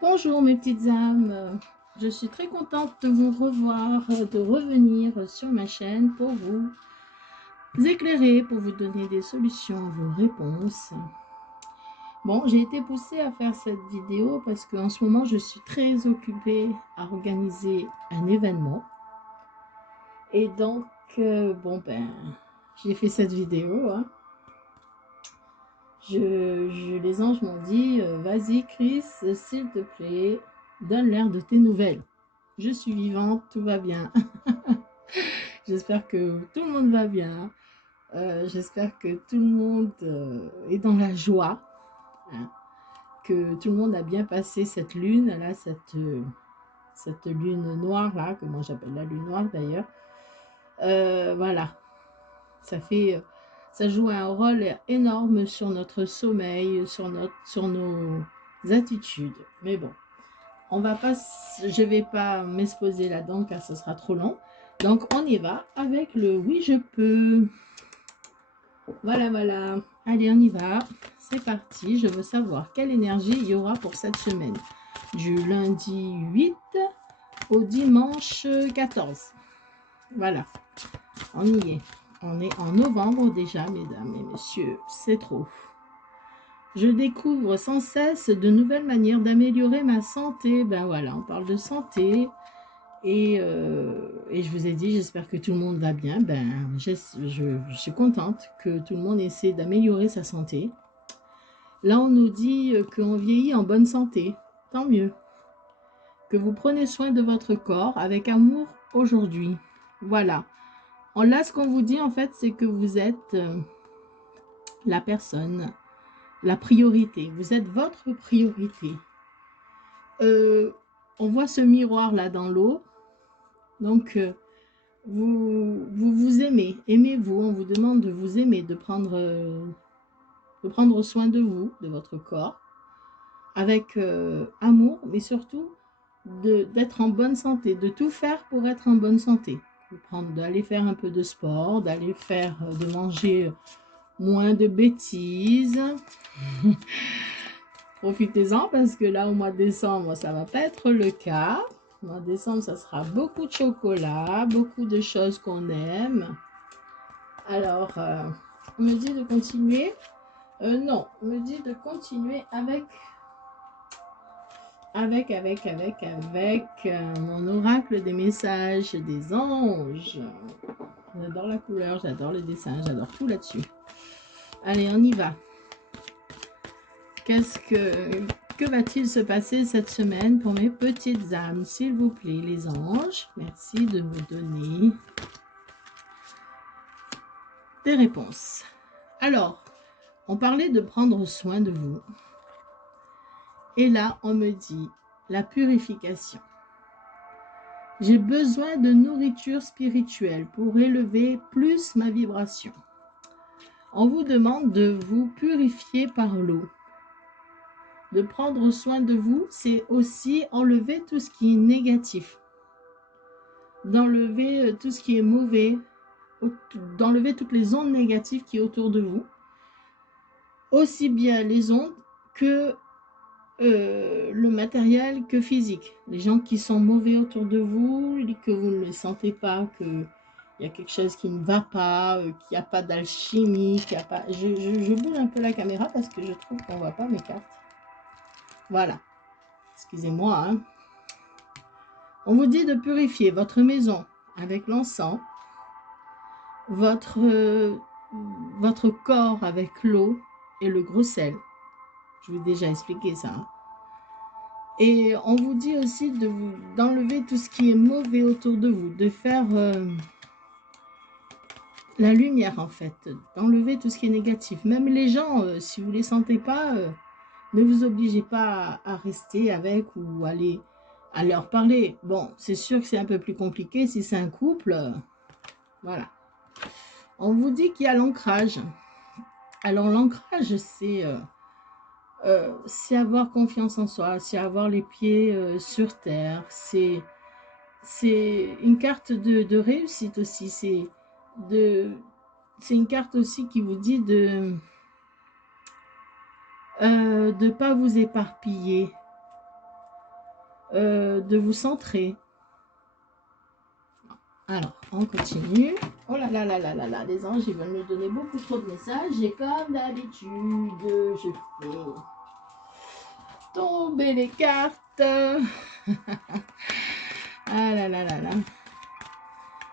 Bonjour mes petites âmes, je suis très contente de vous revoir, de revenir sur ma chaîne pour vous éclairer, pour vous donner des solutions à vos réponses. Bon, j'ai été poussée à faire cette vidéo parce qu'en ce moment je suis très occupée à organiser un événement. Et donc, j'ai fait cette vidéo. Les anges m'ont dit, vas-y Chris, s'il te plaît, donne l'air de tes nouvelles. Je suis vivante, tout va bien. J'espère que tout le monde va bien. J'espère que tout le monde est dans la joie. Hein, que tout le monde a bien passé cette lune, là, cette lune noire, là, que moi j'appelle la lune noire d'ailleurs. Voilà. Ça joue un rôle énorme sur notre sommeil, sur nos attitudes. Mais bon, je ne vais pas m'exposer là-dedans car ce sera trop long. Donc on y va avec le oui je peux. Voilà, voilà. Allez, on y va. C'est parti. Je veux savoir quelle énergie il y aura pour cette semaine. Du lundi 8 au dimanche 14. Voilà. On y est. On est en novembre déjà, mesdames et messieurs. C'est trop. Je découvre sans cesse de nouvelles manières d'améliorer ma santé. Ben voilà, on parle de santé. Et je vous ai dit, j'espère que tout le monde va bien. Je suis contente que tout le monde essaie d'améliorer sa santé. Là, on nous dit qu'on vieillit en bonne santé. Tant mieux. Que vous prenez soin de votre corps avec amour aujourd'hui. Voilà. Là, ce qu'on vous dit, en fait, c'est que vous êtes la personne, la priorité. Vous êtes votre priorité. On voit ce miroir-là dans l'eau. Donc, vous aimez. Aimez-vous. On vous demande de vous aimer, de prendre soin de vous, de votre corps, avec amour, mais surtout d'être en bonne santé, de tout faire pour être en bonne santé. D'aller faire un peu de sport, de manger moins de bêtises. Profitez-en parce que là, au mois de décembre, ça va pas être le cas. Au mois de décembre, ça sera beaucoup de chocolat, beaucoup de choses qu'on aime. Alors, on me dit de continuer. Non, on me dit de continuer avec mon oracle des messages des anges. J'adore la couleur, j'adore les dessins, j'adore tout là-dessus. Allez, on y va. Que va-t-il se passer cette semaine pour mes petites âmes, s'il vous plaît, les anges? Merci de me donner des réponses. Alors, on parlait de prendre soin de vous. Et là, on me dit la purification. J'ai besoin de nourriture spirituelle pour élever plus ma vibration. On vous demande de vous purifier par l'eau. De prendre soin de vous, c'est aussi enlever tout ce qui est négatif. D'enlever tout ce qui est mauvais, d'enlever toutes les ondes négatives qui sont autour de vous. Aussi bien les ondes que le matériel que physique. Les gens qui sont mauvais autour de vous, que vous ne les sentez pas, qu'il y a quelque chose qui ne va pas, qu'il n'y a pas d'alchimie, qu'il n'y a pas... Je bouge un peu la caméra parce que je trouve qu'on ne voit pas mes cartes. Voilà. Excusez-moi. Hein. On vous dit de purifier votre maison avec l'encens, votre corps avec l'eau et le gros sel. Je vous ai déjà expliqué ça. Hein. Et on vous dit aussi d'enlever tout ce qui est mauvais autour de vous, de faire la lumière en fait, d'enlever tout ce qui est négatif. Même les gens, si vous ne les sentez pas, ne vous obligez pas à rester avec ou à leur parler. Bon, c'est sûr que c'est un peu plus compliqué si c'est un couple. Voilà. On vous dit qu'il y a l'ancrage. Alors l'ancrage, c'est avoir confiance en soi, c'est avoir les pieds sur terre, c'est une carte de réussite aussi, c'est une carte aussi qui vous dit de pas vous éparpiller, de vous centrer. Alors, on continue. Oh là là là là là là, les anges, ils veulent me donner beaucoup trop de messages. Et comme d'habitude, je fais tomber les cartes. Ah là là là là.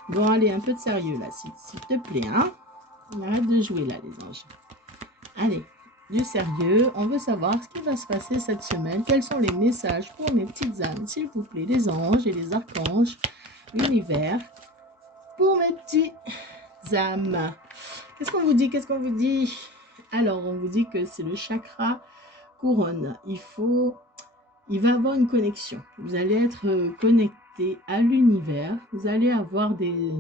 Bon, allez, un peu de sérieux là, s'il te plaît. Hein, on arrête de jouer là, les anges. Allez, du sérieux. On veut savoir ce qui va se passer cette semaine. Quels sont les messages pour mes petites âmes, s'il vous plaît, les anges et les archanges, l'univers, pour mes petits âmes. Qu'est-ce qu'on vous dit? Qu'est-ce qu'on vous dit? Alors, on vous dit que c'est le chakra couronne. Il va avoir une connexion. Vous allez être connecté à l'univers. Vous allez avoir des...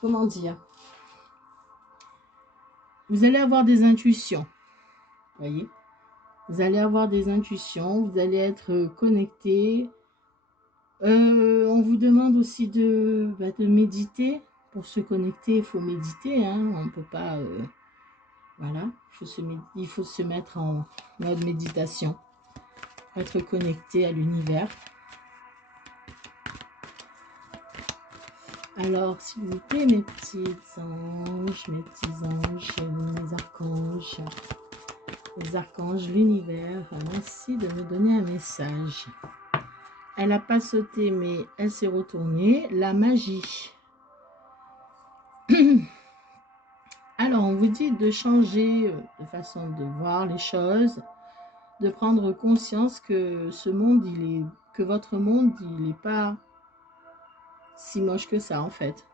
Comment dire? Vous allez avoir des intuitions. Voyez? Vous allez avoir des intuitions. Vous allez être connecté. On vous demande aussi de méditer. Pour se connecter, il faut méditer. Hein. On ne peut pas... voilà. Il faut se mettre en mode méditation. Être connecté à l'univers. Alors, s'il vous plaît, mes petits anges, les archanges, l'univers, merci de me donner un message. Elle n'a pas sauté, mais elle s'est retournée. La magie. Alors, on vous dit de changer de façon de voir les choses, de prendre conscience que ce monde, que votre monde, il n'est pas si moche que ça, en fait.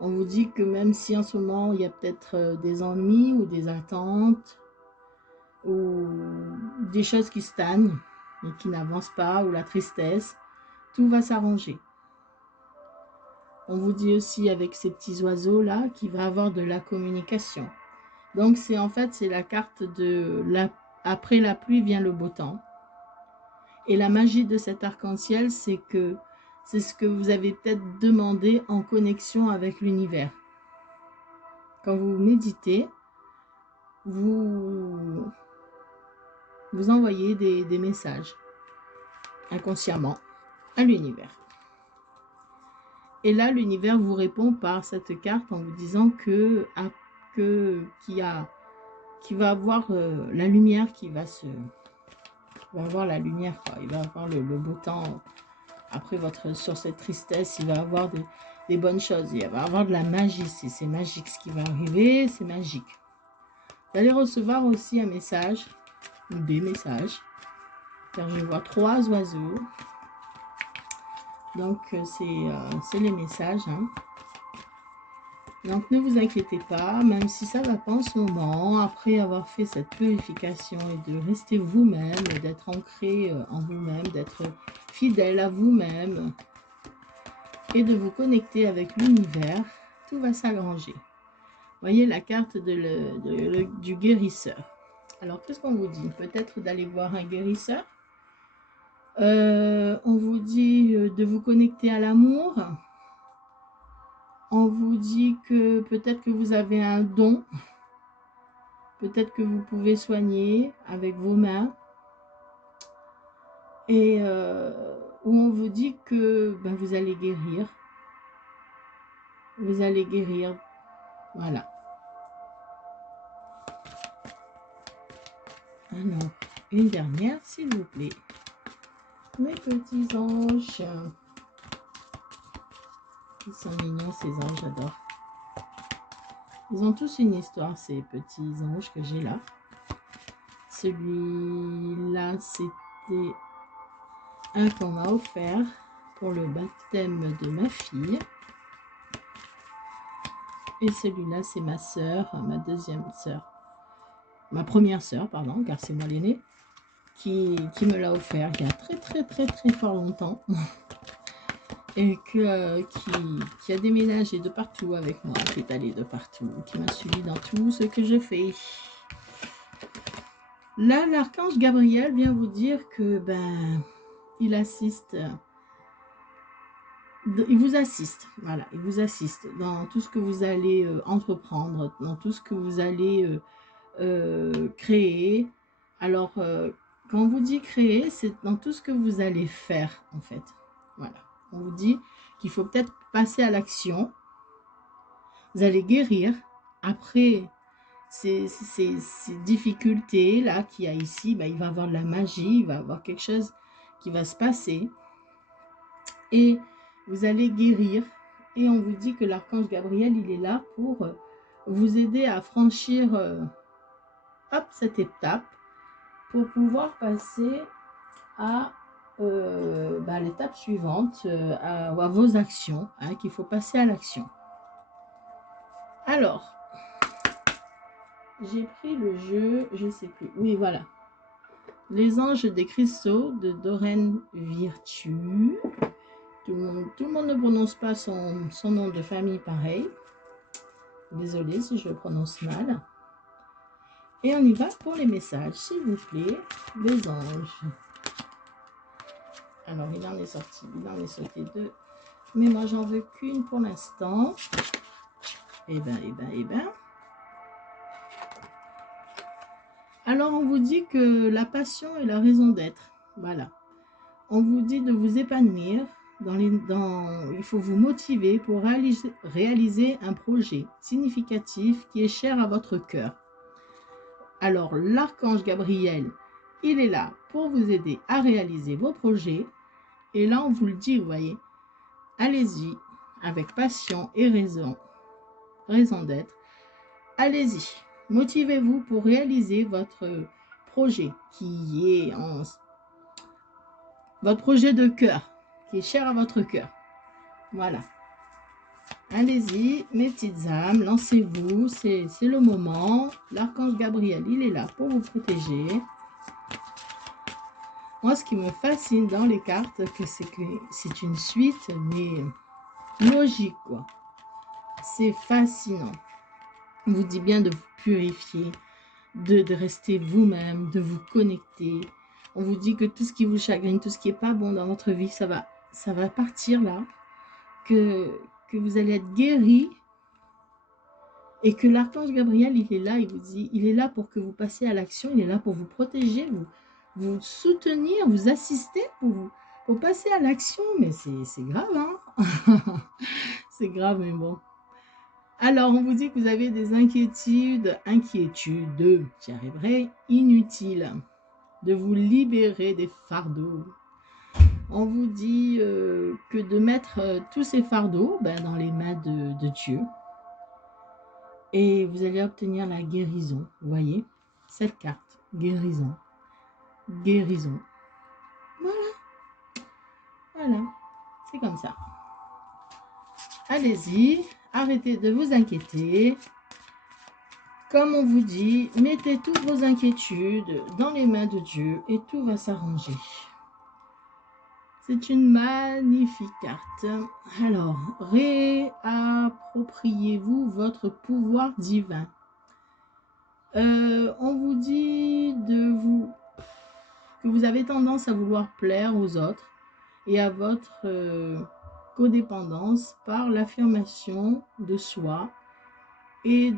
On vous dit que même si en ce moment, il y a peut-être des ennuis ou des attentes, ou des choses qui stagnent et qui n'avancent pas, ou la tristesse, tout va s'arranger. On vous dit aussi avec ces petits oiseaux-là qu'il va y avoir de la communication. Donc, en fait, c'est la carte de après la pluie vient le beau temps. Et la magie de cet arc-en-ciel, c'est que c'est ce que vous avez peut-être demandé en connexion avec l'univers. Quand vous méditez, vous envoyez des messages inconsciemment à l'univers. Et là, l'univers vous répond par cette carte en vous disant qu'il va avoir la lumière qui va avoir la lumière, quoi. Il va avoir le beau temps après sur cette tristesse. Il va avoir des bonnes choses. Il va avoir de la magie. C'est magique ce qui va arriver. C'est magique. Vous allez recevoir aussi un message ou des messages. Car je vois 3 oiseaux. Donc, c'est les messages. Hein. Donc, ne vous inquiétez pas, même si ça ne va pas en ce moment, après avoir fait cette purification et de rester vous-même, d'être ancré en vous-même, d'être fidèle à vous-même et de vous connecter avec l'univers, tout va s'arranger. Voyez la carte du guérisseur. Alors, qu'est-ce qu'on vous dit? Peut-être d'aller voir un guérisseur. On vous dit de vous connecter à l'amour. On vous dit que peut-être que vous avez un don. Peut-être que vous pouvez soigner avec vos mains. Et où on vous dit que vous allez guérir. Vous allez guérir. Voilà. Alors, une dernière, s'il vous plaît. Mes petits anges. Ils sont mignons, ces anges, j'adore. Ils ont tous une histoire, ces petits anges que j'ai là. Celui-là, c'était un qu'on m'a offert pour le baptême de ma fille. Et celui-là, c'est ma sœur, ma deuxième sœur. Ma première sœur, pardon, car c'est moi l'aînée, qui me l'a offert il y a très fort longtemps. Et qui a déménagé de partout avec moi, qui est allé de partout, qui m'a suivi dans tout ce que je fais. Là, l'archange Gabriel vient vous dire que il assiste, il vous assiste, voilà, il vous assiste dans tout ce que vous allez entreprendre, dans tout ce que vous allez créer. Alors, quand on vous dit créer, c'est dans tout ce que vous allez faire, en fait. Voilà. On vous dit qu'il faut peut-être passer à l'action. Vous allez guérir. Après ces difficultés-là qu'il y a ici, ben, il va y avoir de la magie, il va y avoir quelque chose qui va se passer. Et vous allez guérir. Et on vous dit que l'archange Gabriel, il est là pour vous aider à franchir cette étape pour pouvoir passer à l'étape suivante, à vos actions, hein, qu'il faut passer à l'action. Alors, j'ai pris le jeu, je ne sais plus, oui voilà, les anges des cristaux de Doreen Virtue. Tout le monde ne prononce pas son nom de famille pareil. Désolée si je le prononce mal. Et on y va pour les messages, s'il vous plaît, les anges. Alors, il en est sorti deux. Mais moi, j'en veux qu'une pour l'instant. Eh ben. Alors, on vous dit que la passion est la raison d'être. Voilà. On vous dit de vous épanouir. Il faut vous motiver pour réaliser un projet significatif qui est cher à votre cœur. Alors, l'archange Gabriel, il est là pour vous aider à réaliser vos projets. Et là, on vous le dit, vous voyez, allez-y, avec passion et raison d'être. Allez-y, motivez-vous pour réaliser votre projet votre projet de cœur, qui est cher à votre cœur. Voilà. Allez-y, mes petites âmes, lancez-vous, c'est le moment. L'archange Gabriel, il est là pour vous protéger. Moi, ce qui me fascine dans les cartes, c'est que c'est une suite, mais logique, quoi. C'est fascinant. On vous dit bien de vous purifier, de rester vous-même, de vous connecter. On vous dit que tout ce qui vous chagrine, tout ce qui n'est pas bon dans votre vie, ça va partir là. Que vous allez être guéri. Et que l'archange Gabriel, il est là, il vous dit, il est là pour que vous passiez à l'action, il est là pour vous protéger, vous soutenir, vous assister, pour passer à l'action. Mais c'est grave, hein. C'est grave, mais bon. Alors, on vous dit que vous avez des inquiétudes, j'y arriverai, inutiles, de vous libérer des fardeaux. On vous dit que de mettre tous ces fardeaux dans les mains de Dieu. Et vous allez obtenir la guérison, vous voyez, cette carte, guérison, guérison. Voilà, c'est comme ça. Allez-y, arrêtez de vous inquiéter. Comme on vous dit, mettez toutes vos inquiétudes dans les mains de Dieu et tout va s'arranger. C'est une magnifique carte. Alors, réappropriez-vous votre pouvoir divin. On vous dit que vous avez tendance à vouloir plaire aux autres et à votre codépendance par l'affirmation de soi et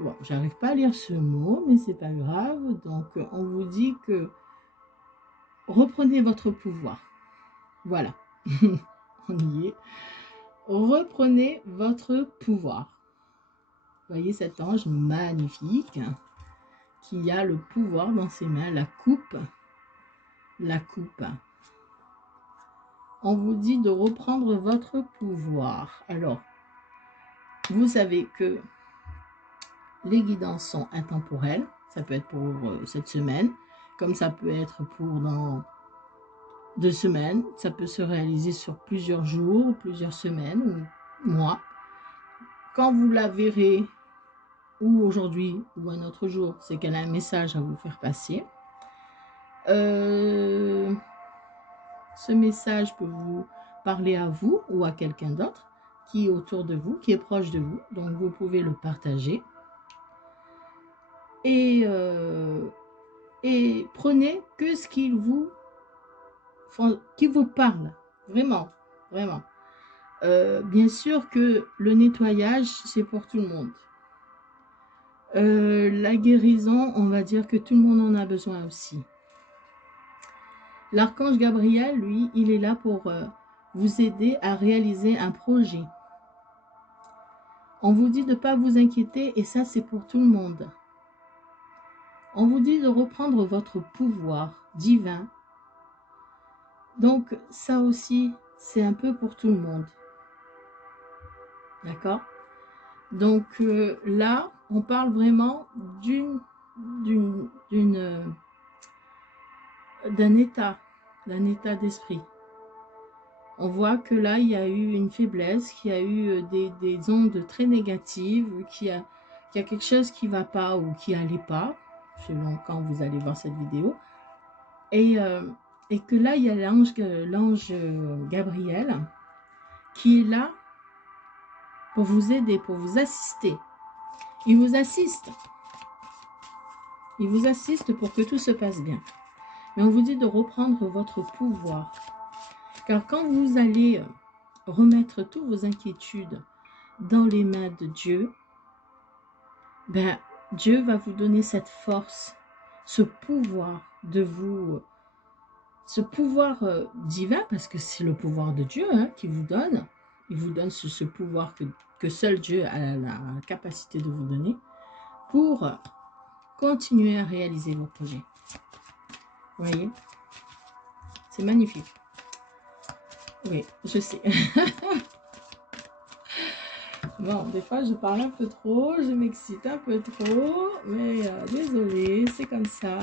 bon, j'arrive pas à lire ce mot, mais c'est pas grave. Donc, on vous dit que reprenez votre pouvoir. Voilà, on y est. Reprenez votre pouvoir. Vous voyez cet ange magnifique qui a le pouvoir dans ses mains, la coupe. La coupe. On vous dit de reprendre votre pouvoir. Alors, vous savez que les guidances sont intemporelles. Ça peut être pour cette semaine, comme ça peut être pour dans 2 semaines. Ça peut se réaliser sur plusieurs jours, plusieurs semaines ou mois. Quand vous la verrez, ou aujourd'hui, ou un autre jour, c'est qu'elle a un message à vous faire passer. Ce message peut vous parler à vous ou à quelqu'un d'autre qui est autour de vous, qui est proche de vous. Donc, vous pouvez le partager. Et prenez que ce qui vous parle. Vraiment, vraiment. Bien sûr que le nettoyage, c'est pour tout le monde. La guérison, on va dire que tout le monde en a besoin aussi. L'archange Gabriel, lui, il est là pour vous aider à réaliser un projet. On vous dit de ne pas vous inquiéter et ça, c'est pour tout le monde. On vous dit de reprendre votre pouvoir divin. Donc, ça aussi, c'est un peu pour tout le monde. D'accord? Donc là, on parle vraiment d'un état d'esprit. On voit que là, il y a eu une faiblesse, qu'il y a eu des ondes très négatives, qu'il y a quelque chose qui ne va pas ou qui n'allait pas, selon quand vous allez voir cette vidéo. Et que là, il y a l'ange Gabriel qui est là pour vous aider, pour vous assister. Il vous assiste. Il vous assiste pour que tout se passe bien. Mais on vous dit de reprendre votre pouvoir. Car quand vous allez remettre toutes vos inquiétudes dans les mains de Dieu, ben, Dieu va vous donner cette force, ce pouvoir de vous, ce pouvoir divin, parce que c'est le pouvoir de Dieu qui vous donne. Il vous donne ce pouvoir que seul Dieu a la capacité de vous donner pour continuer à réaliser vos projets. Vous voyez? C'est magnifique. Oui, je sais. Bon, des fois, je parle un peu trop, je m'excite un peu trop, mais désolée, c'est comme ça.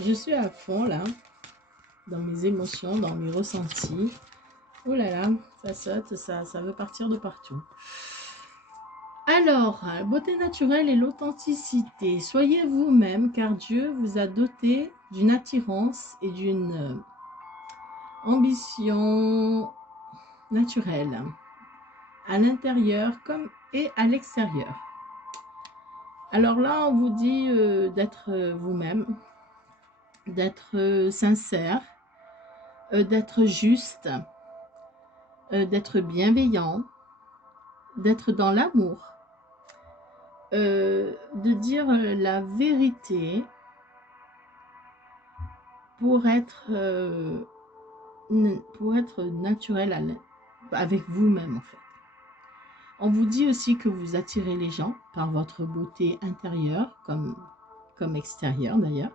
Je suis à fond, là, dans mes émotions, dans mes ressentis. Oh là là, ça saute, ça veut partir de partout. Alors, beauté naturelle et l'authenticité. Soyez vous-même, car Dieu vous a doté d'une attirance et d'une ambition naturelle, à l'intérieur comme et à l'extérieur. Alors là, on vous dit d'être vous-même, d'être sincère, d'être juste, d'être bienveillant, d'être dans l'amour, de dire la vérité pour être naturel avec vous-même en fait. On vous dit aussi que vous attirez les gens par votre beauté intérieure comme extérieure d'ailleurs.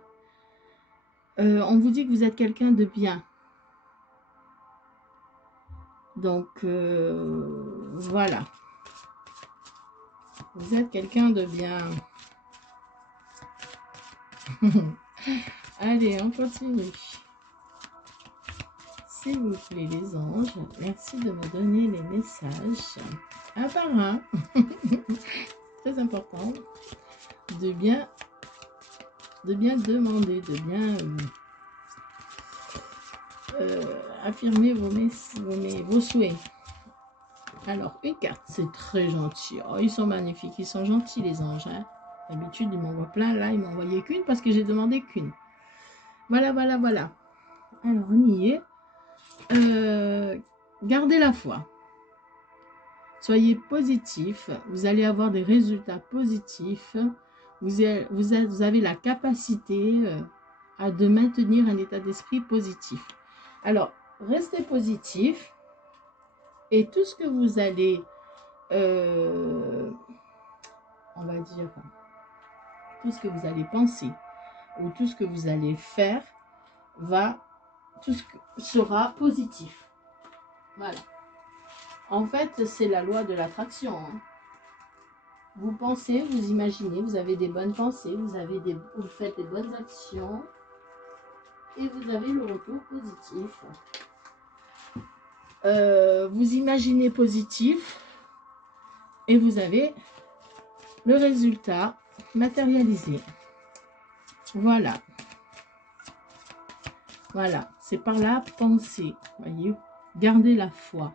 On vous dit que vous êtes quelqu'un de bien. Donc voilà. Vous êtes quelqu'un de bien. Allez, on continue. S'il vous plaît, les anges, merci de me donner les messages un par un. Très important. De bien demander, de bien affirmer vos souhaits. Alors, une carte, c'est très gentil. Oh, ils sont magnifiques, ils sont gentils les anges. Hein. D'habitude, ils m'envoient plein. Là, ils m'ont envoyé qu'une parce que j'ai demandé qu'une. Voilà, voilà, voilà. Alors, on y est. Gardez la foi. Soyez positif. Vous allez avoir des résultats positifs. Vous avez la capacité de maintenir un état d'esprit positif. Alors, restez positif. Et tout ce que vous allez, on va dire, tout ce que vous allez penser ou tout ce que vous allez faire sera positif. Voilà. En fait, c'est la loi de l'attraction. Hein. Vous pensez, vous imaginez, vous avez des bonnes pensées, vous faites des bonnes actions et vous avez le retour positif. Vous imaginez positif et vous avez le résultat matérialisé. Voilà. Voilà, c'est par la pensée. Voyez, gardez la foi.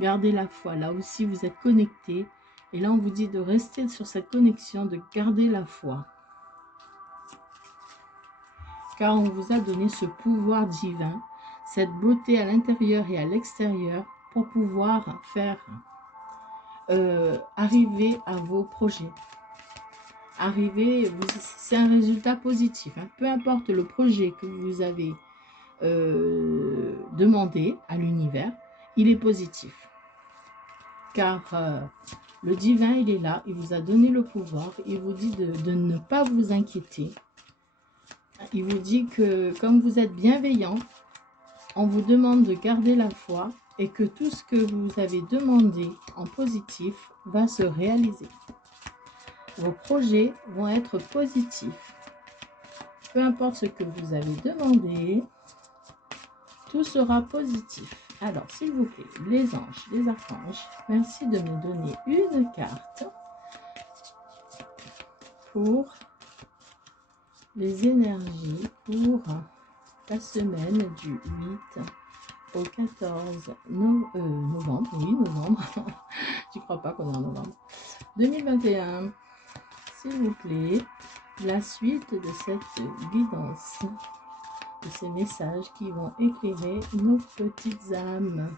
Gardez la foi. Là aussi, vous êtes connecté. Et là, on vous dit de rester sur cette connexion, de garder la foi. Car on vous a donné ce pouvoir divin, cette beauté à l'intérieur et à l'extérieur pour pouvoir faire arriver à vos projets. C'est un résultat positif. Hein. Peu importe le projet que vous avez demandé à l'univers, il est positif. Car le divin, il est là, il vous a donné le pouvoir, il vous dit de ne pas vous inquiéter. Il vous dit que comme vous êtes bienveillant, on vous demande de garder la foi et que tout ce que vous avez demandé en positif va se réaliser. Vos projets vont être positifs. Peu importe ce que vous avez demandé, tout sera positif. Alors, s'il vous plaît, les anges, les archanges, merci de me donner une carte pour les énergies pour la semaine du 8 au 14 novembre. Oui, novembre. Je ne crois pas qu'on est en novembre. 2021. S'il vous plaît, la suite de cette guidance, de ces messages qui vont éclairer nos petites âmes.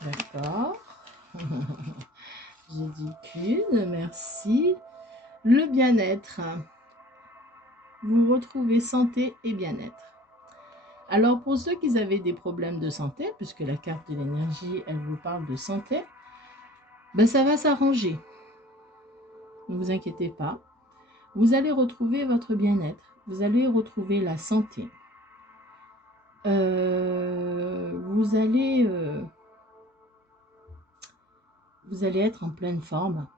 D'accord. J'ai dit qu'une, merci. Le bien-être. Vous retrouvez santé et bien-être. Alors, pour ceux qui avaient des problèmes de santé, puisque la carte de l'énergie, elle vous parle de santé, ben ça va s'arranger. Ne vous inquiétez pas. Vous allez retrouver votre bien-être. Vous allez retrouver la santé. Vous allez être en pleine forme.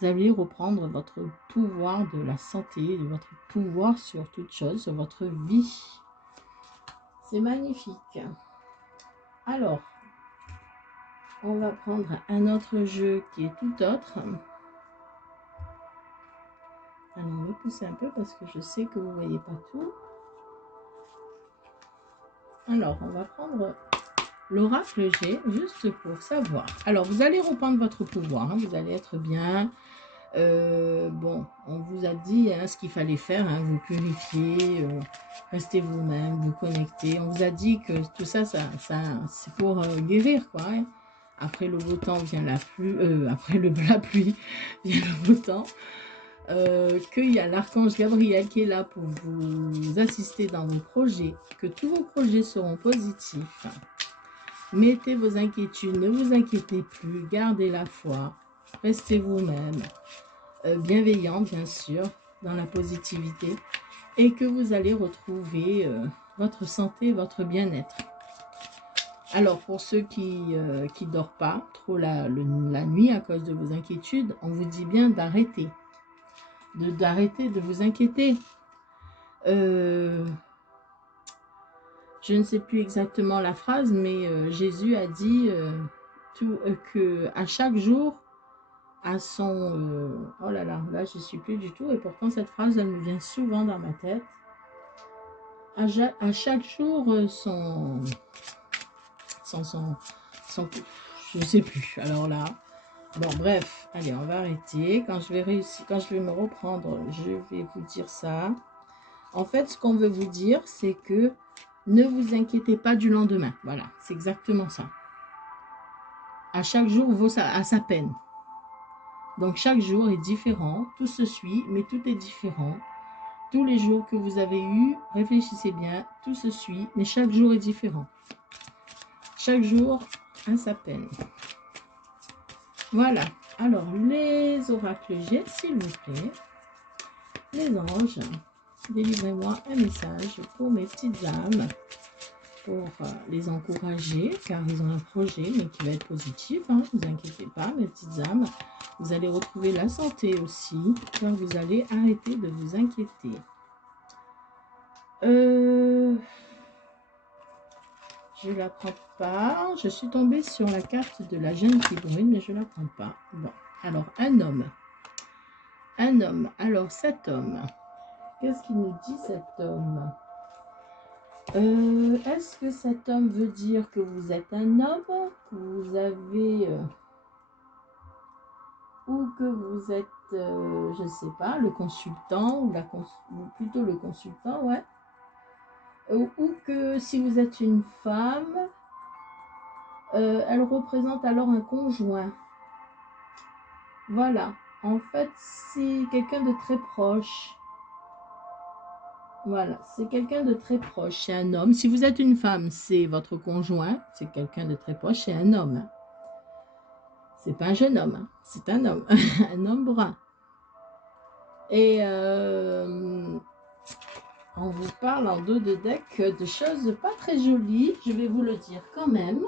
Vous allez reprendre votre pouvoir de la santé, votre pouvoir sur toute chose, sur votre vie. C'est magnifique. Alors, on va prendre un autre jeu qui est tout autre. Allez, on va pousser un peu parce que je sais que vous ne voyez pas tout. Alors, on va prendre l'oracle G juste pour savoir. Alors, vous allez reprendre votre pouvoir. Hein, vous allez être bien. Bon, on vous a dit hein, ce qu'il fallait faire. Hein, vous purifier, restez vous-même, vous connecter. On vous a dit que tout ça, c'est pour guérir, quoi. Hein. Après le beau temps vient la pluie. Après la pluie vient le beau temps. Qu'il y a l'archange Gabriel qui est là pour vous assister dans vos projets, que tous vos projets seront positifs. Mettez vos inquiétudes, ne vous inquiétez plus, gardez la foi, restez vous-même, bienveillant bien sûr, dans la positivité, et que vous allez retrouver votre santé, votre bien-être. Alors pour ceux qui ne dorment pas trop la nuit à cause de vos inquiétudes, on vous dit bien d'arrêter. D'arrêter de vous inquiéter. Je ne sais plus exactement la phrase, mais Jésus a dit que à chaque jour, à son... oh là là, là je ne suis plus du tout, et pourtant cette phrase, elle me vient souvent dans ma tête. À chaque jour, je ne sais plus. Alors là... Bon, bref, allez, on va arrêter. Quand je vais me reprendre, je vais vous dire ça. En fait, ce qu'on veut vous dire, c'est que ne vous inquiétez pas du lendemain. Voilà, c'est exactement ça. À chaque jour vaut à sa peine. Donc, chaque jour est différent. Tout se suit, mais tout est différent. Tous les jours que vous avez eus, réfléchissez bien, tout se suit, mais chaque jour est différent. Chaque jour a sa peine. Voilà. Alors, les oracles G, s'il vous plaît. Les anges, délivrez-moi un message pour mes petites âmes, pour les encourager, car ils ont un projet, mais qui va être positif. Hein, ne vous inquiétez pas, mes petites âmes. Vous allez retrouver la santé aussi, car vous allez arrêter de vous inquiéter. Je ne la prends pas. Je suis tombée sur la carte de la jeune qui brûle, mais je ne la prends pas. Bon, alors, un homme. Un homme. Alors, cet homme. Qu'est-ce qu'il nous dit, cet homme? Est-ce que cet homme veut dire que vous êtes un homme, que vous avez... ou que vous êtes, je ne sais pas, le consultant, ou plutôt le consultant, ouais. ou que si vous êtes une femme, elle représente alors un conjoint. Voilà, en fait, c'est quelqu'un de très proche. Voilà, c'est quelqu'un de très proche, c'est un homme. Si vous êtes une femme, c'est votre conjoint, c'est quelqu'un de très proche, c'est un homme. C'est pas un jeune homme, hein. C'est un homme, un homme brun. Et on vous parle en dos de deck de choses pas très jolies, je vais vous le dire quand même.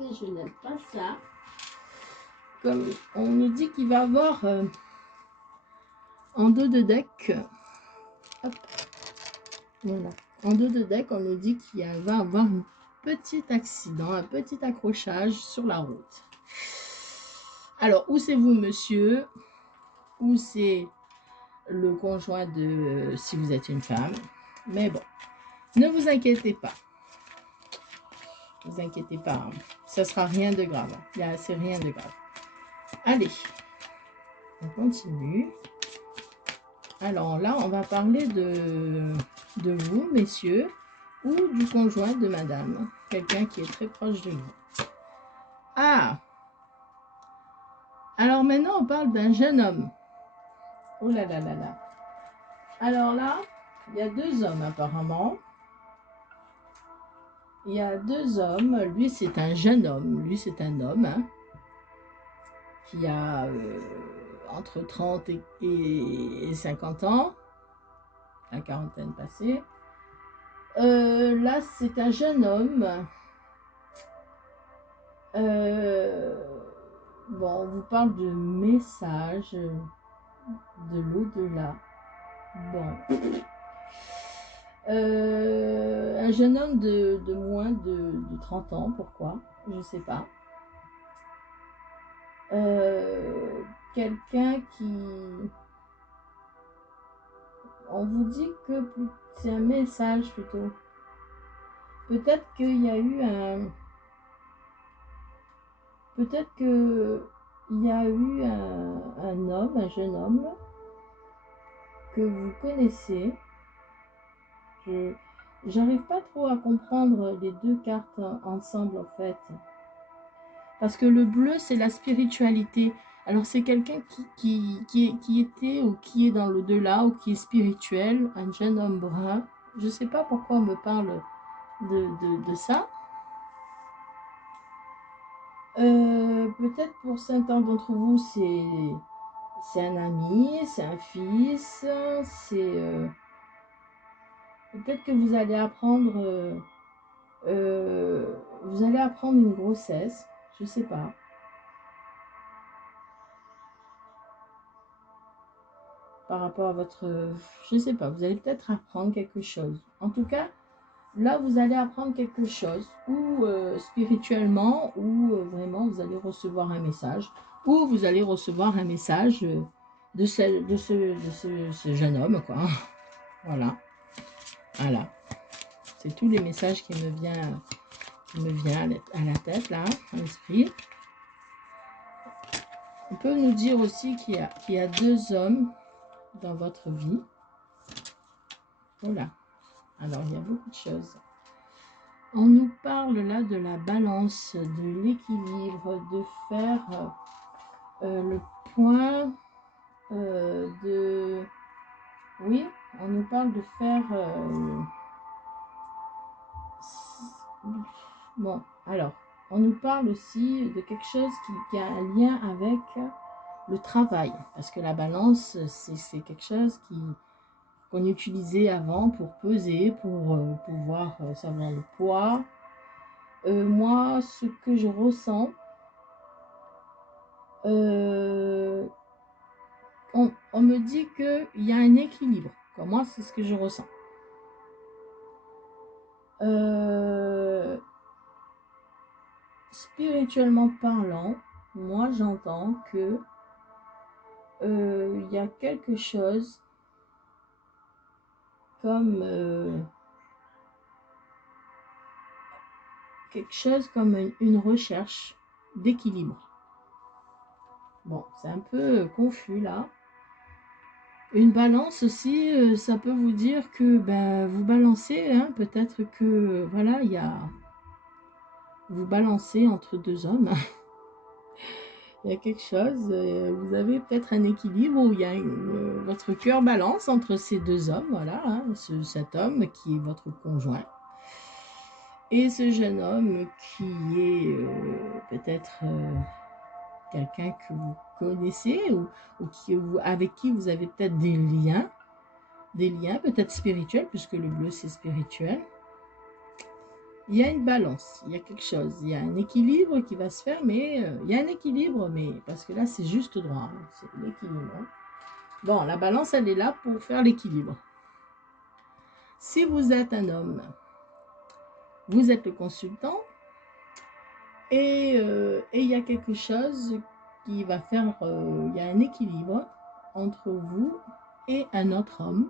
Mais je n'aime pas ça. Comme on nous dit qu'il va avoir en dos de deck, hop, voilà. En dos de deck, on nous dit qu'il va avoir un petit accident, un petit accrochage sur la route. Alors, où c'est vous, monsieur? Ou c'est le conjoint de, si vous êtes une femme. Mais bon, ne vous inquiétez pas. Ne vous inquiétez pas, hein. Ça sera rien de grave. C'est rien de grave. Allez, on continue. Alors là, on va parler de vous, messieurs, ou du conjoint de madame. Quelqu'un qui est très proche de vous. Ah! Alors maintenant, on parle d'un jeune homme. Oh là là là là. Alors là, il y a deux hommes apparemment. Il y a deux hommes. Lui, c'est un jeune homme. Lui, c'est un homme, hein, qui a entre 30 et 50 ans. La quarantaine passée. Là, c'est un jeune homme. Bon, on vous parle de messages de l'au-delà. Bon. Un jeune homme de moins de 30 ans, pourquoi? Je ne sais pas. Quelqu'un qui... On vous dit que c'est un message plutôt. Peut-être qu'il y a eu un... Peut-être qu'il y a eu un homme, un jeune homme, que vous connaissez. J'arrive pas trop à comprendre les deux cartes ensemble en fait. Parce que le bleu, c'est la spiritualité. Alors c'est quelqu'un qui était ou qui est dans l'au-delà ou qui est spirituel, un jeune homme brun. Je ne sais pas pourquoi on me parle de ça. Peut-être pour certains d'entre vous, c'est un ami, c'est un fils, c'est... peut-être que vous allez apprendre une grossesse, je sais pas. Par rapport à votre... je sais pas, vous allez peut-être apprendre quelque chose. En tout cas, là, vous allez apprendre quelque chose, ou spirituellement, ou vraiment, vous allez recevoir un message, ou vous allez recevoir un message de ce jeune homme, quoi. Voilà. Voilà. C'est tous les messages qui me viennent à la tête, là, à l'esprit. On peut nous dire aussi qu'il y a deux hommes dans votre vie. Voilà. Alors, il y a beaucoup de choses. On nous parle là de la balance, de l'équilibre, de faire le point de... Oui, on nous parle de faire... Bon, alors, on nous parle aussi de quelque chose qui a un lien avec le travail. Parce que la balance, c'est quelque chose qu'on utilisait avant pour peser, pour pouvoir savoir le poids. Moi, ce que je ressens, on me dit qu'il y a un équilibre. Moi, c'est ce que je ressens. Spirituellement parlant, moi, j'entends que il y a quelque chose comme une recherche d'équilibre. Bon, c'est un peu confus là. Une balance aussi, ça peut vous dire que ben, vous balancez, hein, peut-être que, voilà, il y a... Vous balancez entre deux hommes. Il y a quelque chose, vous avez peut-être un équilibre où il y a votre cœur balance entre ces deux hommes, voilà, hein, cet homme qui est votre conjoint et ce jeune homme qui est peut-être quelqu'un que vous connaissez ou avec qui vous avez peut-être des liens peut-être spirituels, puisque le bleu c'est spirituel. Il y a une balance, il y a quelque chose, il y a un équilibre qui va se faire, mais il y a un équilibre, mais parce que là c'est juste droit, hein, c'est l'équilibre. Bon, la balance elle est là pour faire l'équilibre. Si vous êtes un homme, vous êtes le consultant, et il y a quelque chose qui va faire, il y a un équilibre entre vous et un autre homme.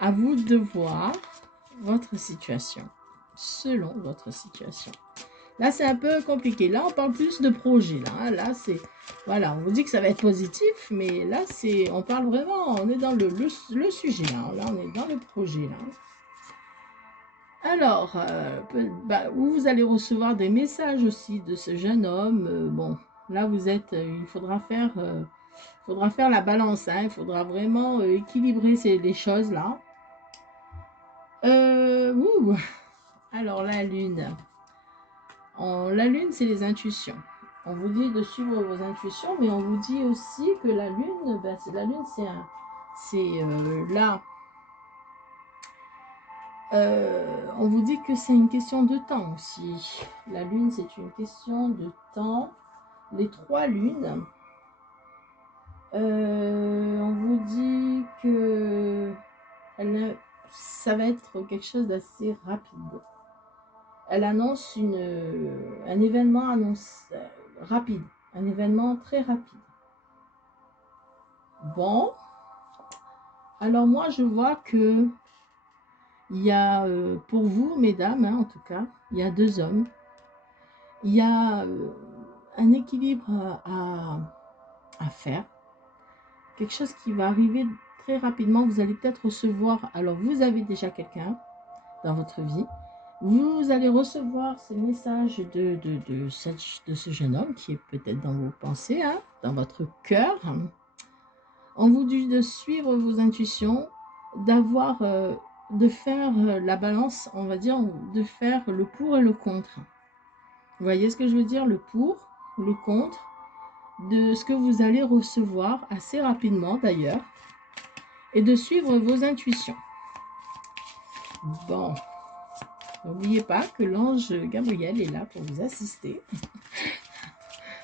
À vous de voir votre situation, selon votre situation. Là, c'est un peu compliqué. Là, on parle plus de projet. Là, c'est... Voilà, on vous dit que ça va être positif, mais là, c'est... On parle vraiment... On est dans le sujet, là. Là, on est dans le projet, là. Alors, vous allez recevoir des messages aussi de ce jeune homme. Bon, là, vous êtes... il faudra faire la balance, hein. Il faudra vraiment équilibrer les choses, là. Alors, la lune. La lune, c'est les intuitions. On vous dit de suivre vos intuitions, mais on vous dit aussi que la lune, là. On vous dit que c'est une question de temps aussi. La lune, c'est une question de temps. Les 3 lunes, on vous dit que ça va être quelque chose d'assez rapide. Elle annonce un événement rapide, un événement très rapide. Bon, alors moi je vois que il y a pour vous, mesdames, hein, en tout cas, il y a 2 hommes. Il y a un équilibre à faire, quelque chose qui va arriver très rapidement. Vous allez peut-être recevoir, alors vous avez déjà quelqu'un dans votre vie. Vous allez recevoir ces messages de ce jeune homme qui est peut-être dans vos pensées, hein, dans votre cœur. On vous dit de suivre vos intuitions, de faire la balance, on va dire, de faire le pour et le contre. Vous voyez ce que je veux dire? Le pour, le contre, de ce que vous allez recevoir assez rapidement d'ailleurs, et de suivre vos intuitions. Bon. N'oubliez pas que l'ange Gabriel est là pour vous assister.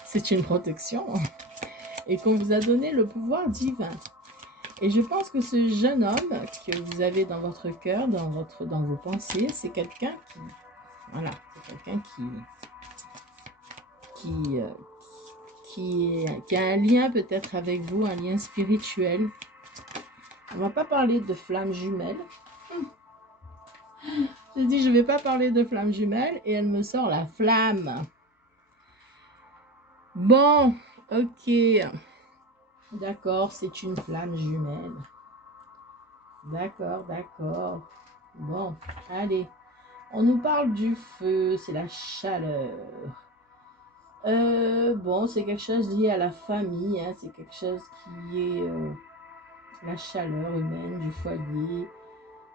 C'est une protection. Et qu'on vous a donné le pouvoir divin. Et je pense que ce jeune homme que vous avez dans votre cœur, dans vos pensées, c'est quelqu'un qui... Voilà, c'est quelqu'un qui a un lien peut-être avec vous, un lien spirituel. On ne va pas parler de flammes jumelles. Je dis, je ne vais pas parler de flammes jumelles et elle me sort la flamme. Bon, ok. D'accord, c'est une flamme jumelle. D'accord, d'accord. Bon, allez. On nous parle du feu, c'est la chaleur. Bon, c'est quelque chose lié à la famille, hein, c'est quelque chose qui est la chaleur humaine du foyer.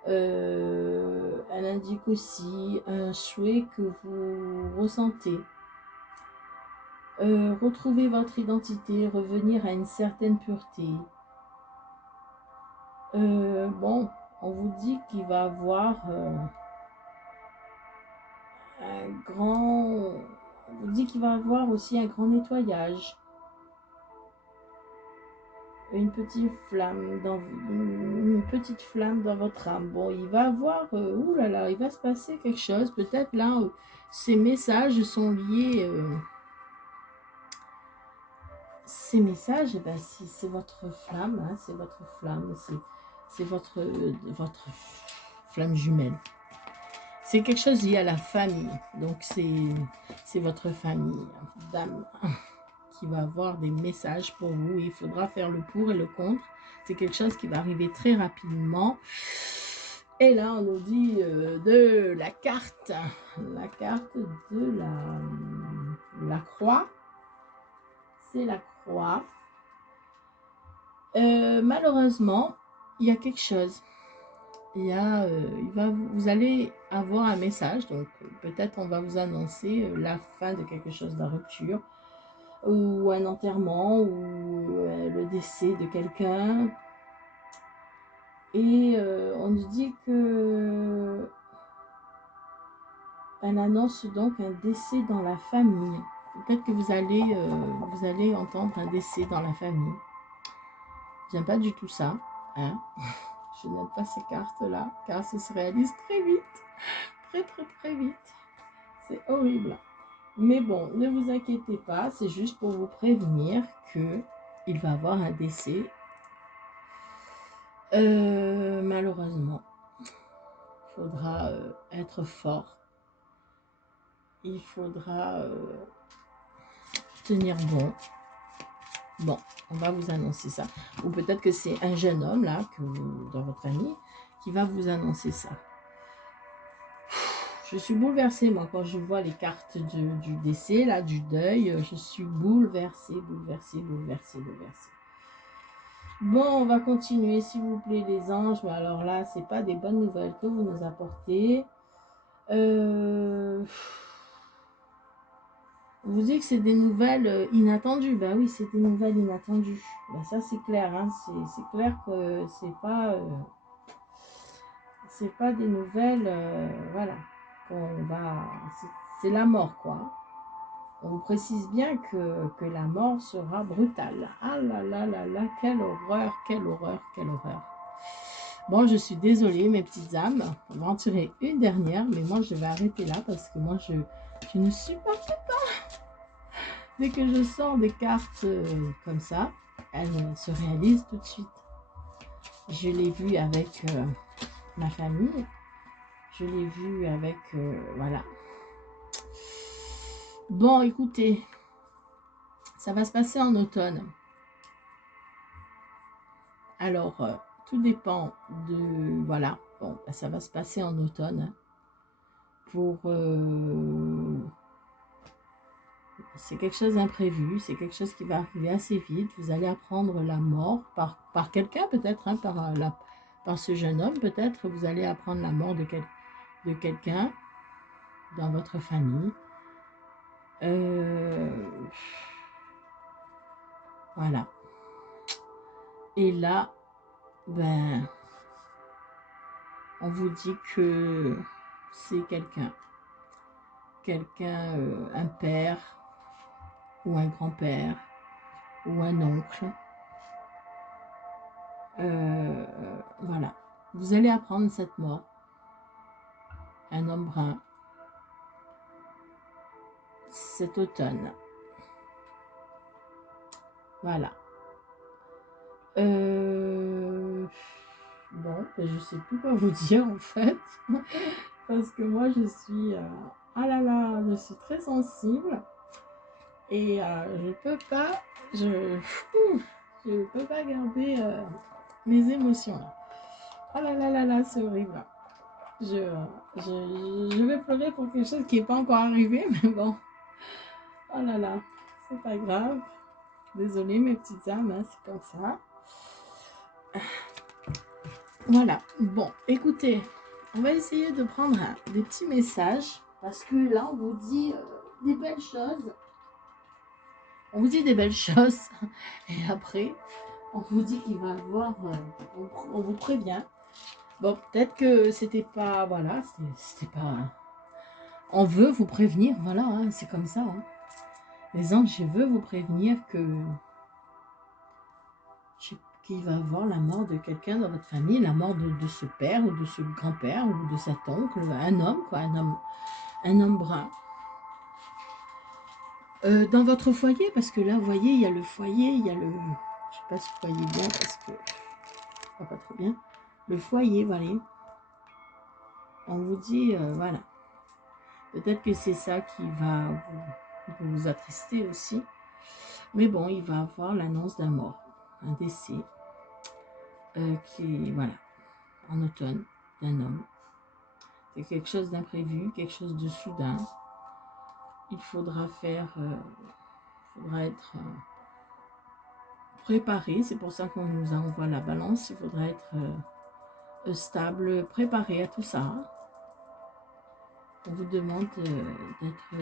Elle indique aussi un souhait que vous ressentez. Retrouver votre identité, revenir à une certaine pureté. Bon, on vous dit qu'il va avoir on vous dit qu'il va avoir aussi un grand nettoyage. Une petite flamme dans votre âme. Bon, il va avoir, oulala, il va se passer quelque chose. Peut-être là, ces messages sont liés. Ces messages, ben, c'est votre flamme, hein, c'est votre flamme, c'est votre flamme jumelle. C'est quelque chose lié à la famille. Donc, c'est votre famille d'âme qui va avoir des messages pour vous. Il faudra faire le pour et le contre. C'est quelque chose qui va arriver très rapidement. Et là, on nous dit de la carte de la croix. C'est la croix. Malheureusement, il y a quelque chose. Vous allez avoir un message, donc peut-être on va vous annoncer la fin de quelque chose, de la rupture, ou un enterrement, ou le décès de quelqu'un. Et on nous dit que elle annonce donc un décès dans la famille. Peut-être que vous allez entendre un décès dans la famille. J'aime pas du tout ça, hein. Je n'aime pas ces cartes-là, car ça se réalise très vite. Très, très, très vite. C'est horrible. Mais bon, ne vous inquiétez pas, c'est juste pour vous prévenir que il va y avoir un décès. Malheureusement, il faudra être fort. Il faudra tenir bon. Bon, on va vous annoncer ça. Ou peut-être que c'est un jeune homme, là, dans votre famille, qui va vous annoncer ça. Je suis bouleversée, moi, quand je vois les cartes du décès, là, du deuil. Je suis bouleversée, bouleversée, bouleversée, bouleversée. Bon, on va continuer, s'il vous plaît, les anges. Mais alors là, c'est pas des bonnes nouvelles que vous nous apportez. Vous dites que c'est des nouvelles inattendues. Ben oui, c'est des nouvelles inattendues. Ben ça, c'est clair. Hein. C'est clair que c'est pas des nouvelles... voilà. C'est la mort, quoi. On vous précise bien que la mort sera brutale. Ah là là là là, quelle horreur, quelle horreur, quelle horreur. Bon, je suis désolée, mes petites âmes. On va en tirer une dernière, mais moi, je vais arrêter là parce que moi, je ne supporte pas. Dès que je sors des cartes comme ça, elles se réalisent tout de suite. Je l'ai vu avec ma famille. Je l'ai vu avec... voilà. Bon, écoutez, ça va se passer en automne. Alors, tout dépend de... Voilà, bon, ça va se passer en automne. Pour... c'est quelque chose d'imprévu, c'est quelque chose qui va arriver assez vite. Vous allez apprendre la mort par quelqu'un peut-être, hein, par ce jeune homme peut-être. Vous allez apprendre la mort de quelqu'un dans votre famille. Voilà. Et là, ben, on vous dit que c'est quelqu'un, un père ou un grand-père ou un oncle. Voilà. Vous allez apprendre cette mort. Un homme brun. Cet automne. Voilà. Bon, ben je sais plus quoi vous dire en fait. Parce que moi je suis... ah là là, je suis très sensible. Et je peux pas... Je peux pas garder mes émotions là. Ah là là là là, c'est horrible. Je vais pleurer pour quelque chose qui n'est pas encore arrivé, mais bon. Oh là là, c'est pas grave. Désolée mes petites âmes, hein, c'est comme ça. Voilà, bon, écoutez, on va essayer de prendre des petits messages, parce que là, on vous dit des belles choses. On vous dit des belles choses, et après, on vous dit qu'il va y avoir, on vous prévient. Bon, peut-être que c'était pas, voilà, c'était pas... On veut vous prévenir, voilà, hein, c'est comme ça. Hein. Les anges, je veux vous prévenir qu'il va y avoir la mort de quelqu'un dans votre famille, la mort de ce père ou de ce grand-père ou de cet oncle, un homme, quoi, un homme brun. Dans votre foyer, parce que là, vous voyez, il y a le foyer, il y a le... Je ne sais pas si vous voyez bien, parce que... je ne vois pas trop bien. Le foyer, voilà. On vous dit, voilà. Peut-être que c'est ça qui va vous attrister aussi. Mais bon, il va avoir l'annonce d'un mort, un décès, qui est, voilà, en automne, d'un homme. C'est quelque chose d'imprévu, quelque chose de soudain. Il faudra faire, faudra être préparé. C'est pour ça qu'on nous envoie la balance. Il faudra être stable, préparé à tout ça. On vous demande d'être...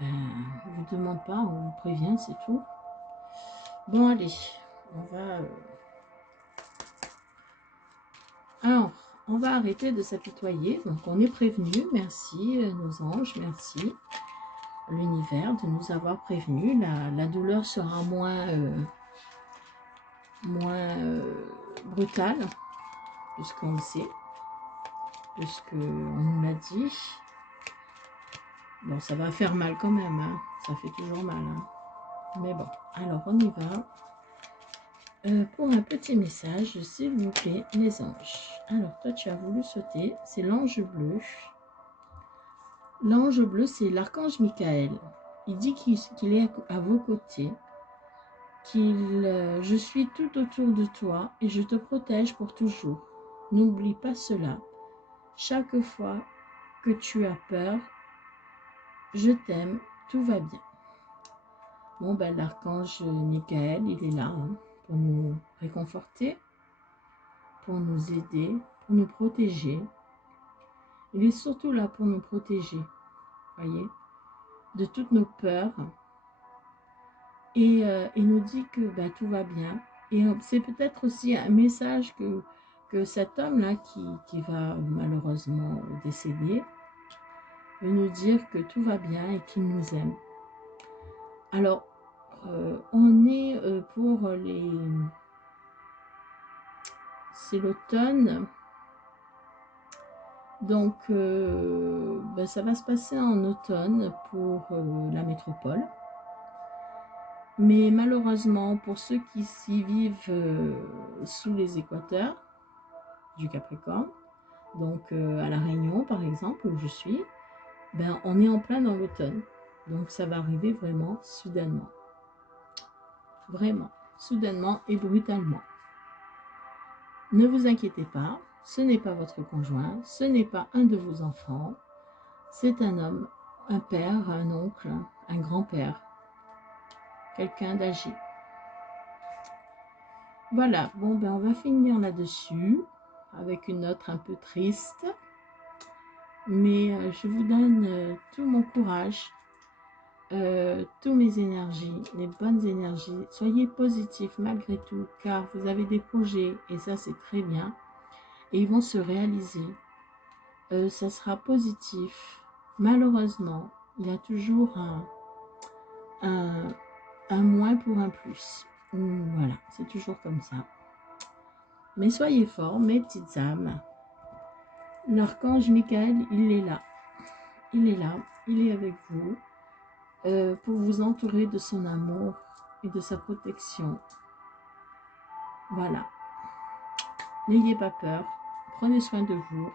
on vous demande pas, on vous prévient, c'est tout. Bon, allez, on va... Alors, on va arrêter de s'apitoyer. Donc, on est prévenu. Merci, nos anges, merci. L'univers de nous avoir prévenus. La douleur sera moins brutale, puisqu'on le sait, puisqu'on nous l'a dit. Bon, ça va faire mal quand même, hein. Ça fait toujours mal, hein. Mais bon, alors on y va. Pour un petit message, s'il vous plaît, les anges. Alors, toi, tu as voulu sauter, c'est l'ange bleu. L'ange bleu, c'est l'archange Michael. Il dit qu'il est à vos côtés, je suis tout autour de toi et je te protège pour toujours. N'oublie pas cela. Chaque fois que tu as peur, je t'aime, tout va bien. Bon, ben, l'archange Michael, il est là, hein, pour nous réconforter, pour nous aider, pour nous protéger. Il est surtout là pour nous protéger, voyez, de toutes nos peurs. Et il nous dit que ben, tout va bien. Et c'est peut-être aussi un message que cet homme-là qui va malheureusement décéder, veut nous dire que tout va bien et qu'il nous aime. Alors, on est pour les... C'est l'automne. Donc, ben, ça va se passer en automne pour la métropole. Mais malheureusement, pour ceux qui s'y vivent sous les équateurs du Capricorne, donc à La Réunion par exemple, où je suis, ben, on est en plein dans l'automne. Donc ça va arriver vraiment soudainement. Vraiment, soudainement et brutalement. Ne vous inquiétez pas, ce n'est pas votre conjoint, ce n'est pas un de vos enfants, c'est un homme, un père, un oncle, un grand-père, quelqu'un d'âgé. Voilà, bon ben on va finir là-dessus, avec une note un peu triste, mais je vous donne tout mon courage, toutes mes énergies, les bonnes énergies. Soyez positifs malgré tout, car vous avez des projets, et ça c'est très bien, et ils vont se réaliser. Ça sera positif. Malheureusement, il y a toujours un moins pour un plus. Voilà, c'est toujours comme ça. Mais soyez forts, mes petites âmes. L'archange Michael, il est là. Il est là, il est avec vous pour vous entourer de son amour et de sa protection. Voilà. N'ayez pas peur. Prenez soin de vous.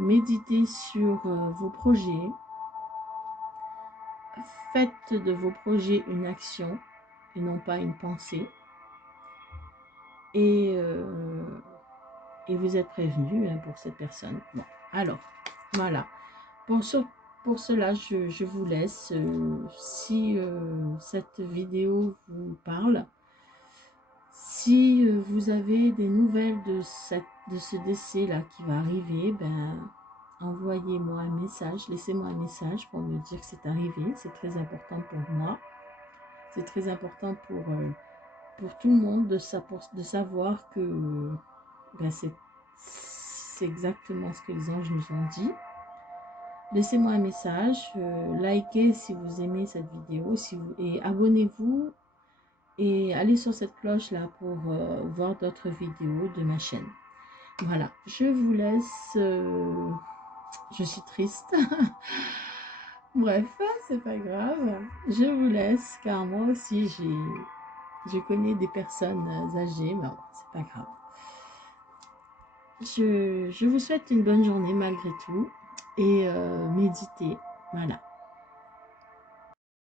Méditez sur vos projets. Faites de vos projets une action et non pas une pensée. Et vous êtes prévenu hein, pour cette personne. Bon, alors, voilà. Pour cela, je vous laisse. Si cette vidéo vous parle, si vous avez des nouvelles de ce décès-là qui va arriver, ben, envoyez-moi un message, laissez-moi un message pour me dire que c'est arrivé. C'est très important pour moi. C'est très important pour tout le monde de savoir que ben, c'est exactement ce que les anges nous ont dit. Laissez-moi un message, likez si vous aimez cette vidéo et abonnez-vous et allez sur cette cloche là pour voir d'autres vidéos de ma chaîne. Voilà, je vous laisse, je suis triste. Bref, c'est pas grave, je vous laisse car moi aussi je connais des personnes âgées, mais bon, c'est pas grave. Je vous souhaite une bonne journée malgré tout et méditez, voilà.